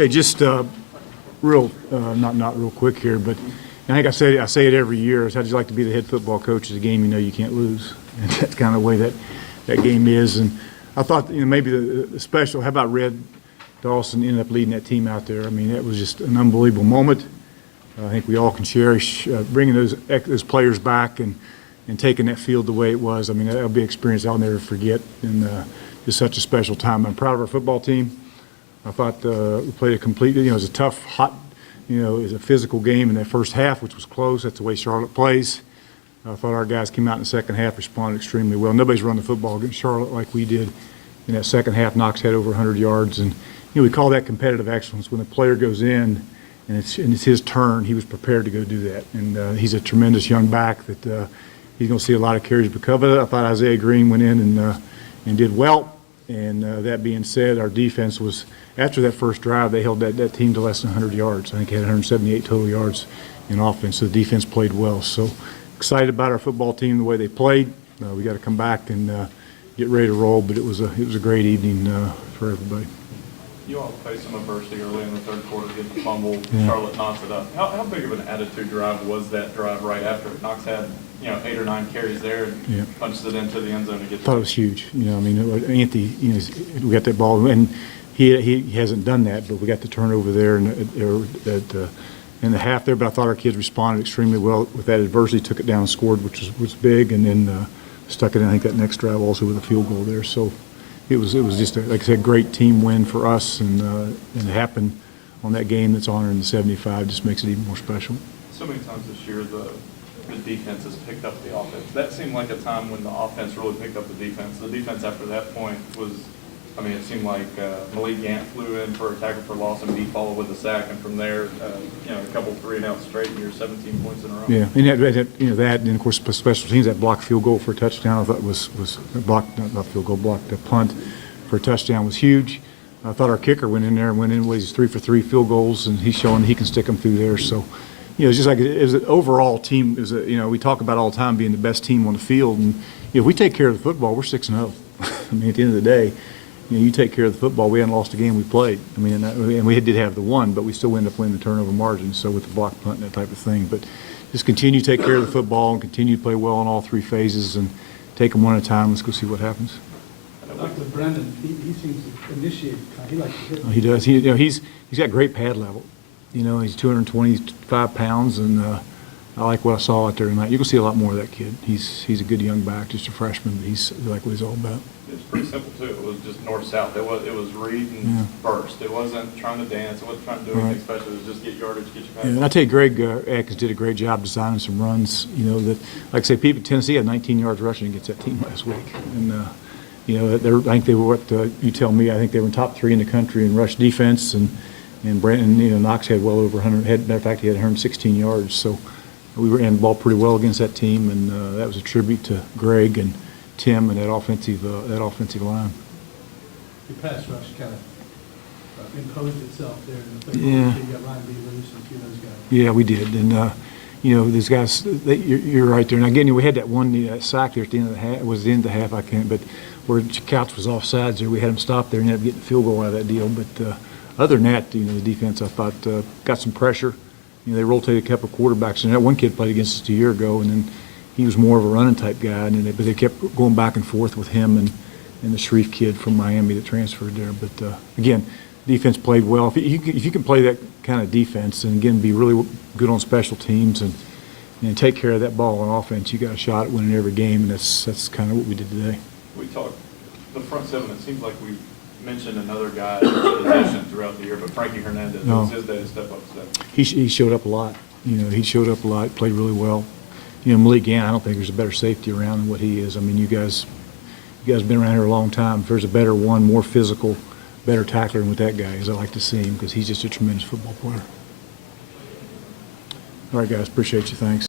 Okay, just not real quick here, but I think I say it every year. Is how'd you like to be the head football coach of a game you know you can't lose? And that's kind of the way that game is. And I thought maybe the special. How about Red Dawson ended up leading that team out there? I mean, that was just an unbelievable moment. I think we all can cherish bringing those players back and taking that field the way it was. I mean, that'll be an experience I'll never forget, and just such a special time. I'm proud of our football team. I thought we played a complete, it was a tough, hot, it was a physical game in that first half, which was close. That's the way Charlotte plays. I thought our guys came out in the second half, responded extremely well. Nobody's run the football against Charlotte like we did in that second half. Knox had over 100 yards, and we call that competitive excellence. When a player goes in and it's his turn, he was prepared to go do that. And he's a tremendous young back that he's going to see a lot of carries because of it. I thought Isaiah Green went in and did well. And that being said, our defense was, after that first drive, they held that team to less than 100 yards. I think they had 178 total yards in offense, so the defense played well. So excited about our football team, the way they played. We got to come back and get ready to roll, but it was a great evening for everybody. You all faced some adversity early in the third quarter, get the fumble, Charlotte knocks it up. How big of an attitude drive was that drive right after it? Knox had 8 or 9 carries there and punched it into the end zone to get. I thought it was huge. I mean, Anthony, we got that ball, and he hasn't done that, but we got the turnover there in the half there. But I thought our kids responded extremely well with that adversity, took it down and scored, which was big, and then stuck it in. I think that next drive also with a field goal there. So it was just like I said, great team win for us, and it happened on that game that's honoring the 75. Just makes it even more special. So many times this year the defense has picked up the offense. That seemed like a time when the offense really picked up the defense. The defense after that point was, it seemed like Malik Gant flew in for a tackle for loss and B followed with a sack, and from there, a couple 3-and-out straight, and you're 17 points in a row. Yeah, and that, and of course special teams, that blocked field goal for a touchdown. I thought was blocked, not field goal, blocked a punt for a touchdown was huge. I thought our kicker went in there and went in with his 3-for-3 field goals, and he's showing he can stick them through there. So. It's just like as an overall team, we talk about all the time being the best team on the field, and if we take care of the football, we're 6-0. I mean, at the end of the day, you take care of the football. We hadn't lost a game we played. I mean, and we did have the one, but we still ended up winning the turnover margin. So with the block punt and that type of thing, but just continue to take care of the football and continue to play well in all 3 phases and take them one at a time. Let's go see what happens. Dr. Brennan, he seems to initiate. He likes to hit. He does. He's got great pad level. He's 225 pounds, and I like what I saw out there tonight. You can see a lot more of that kid. He's a good young back, just a freshman, but he's like what he's all about. It's pretty simple too. It was just north-south. It was read and burst. It wasn't trying to dance. It wasn't trying to do anything special. It was just get yardage, get your pass. And I tell you, Greg Atkins did a great job designing some runs. That, like I say, people Tennessee had 19 yards rushing against that team last week, and I think they were what you tell me. I think they were in top 3 in the country in rush defense, and Brandon, Knox had well over 100. Matter of fact, he had 116 yards. So we were in the ball pretty well against that team, and that was a tribute to Greg and Tim and that offensive line. Your pass rush kind of imposed itself there in the third quarter. You got Ryan B. Lewis and a few of those guys. Yeah, we did, and these guys. You're right there. And again, we had that one sack there at the end of the half. It was the end of the half. I can't, but where Couch was offsides there, we had him stop there and ended up getting a field goal out of that deal, but. Other than that, the defense, I thought, got some pressure. They rotated a couple of quarterbacks, and that one kid played against us a year ago, and then he was more of a running type guy, but they kept going back and forth with him and the Shreve kid from Miami that transferred there. But again, defense played well. If you can play that kind of defense and again be really good on special teams and take care of that ball on offense, you got a shot at winning every game, and that's kind of what we did today. We talked the front seven. It seems like we've mentioned another guy in his position throughout the year, but Frankie Hernandez, it was his day to step up today. He showed up a lot. He showed up a lot, played really well. Malik Gant, I don't think there's a better safety around than what he is. I mean, you guys have been around here a long time. If there's a better one, more physical, better tackler than what that guy is, I like to see him because he's just a tremendous football player. All right, guys, appreciate you. Thanks.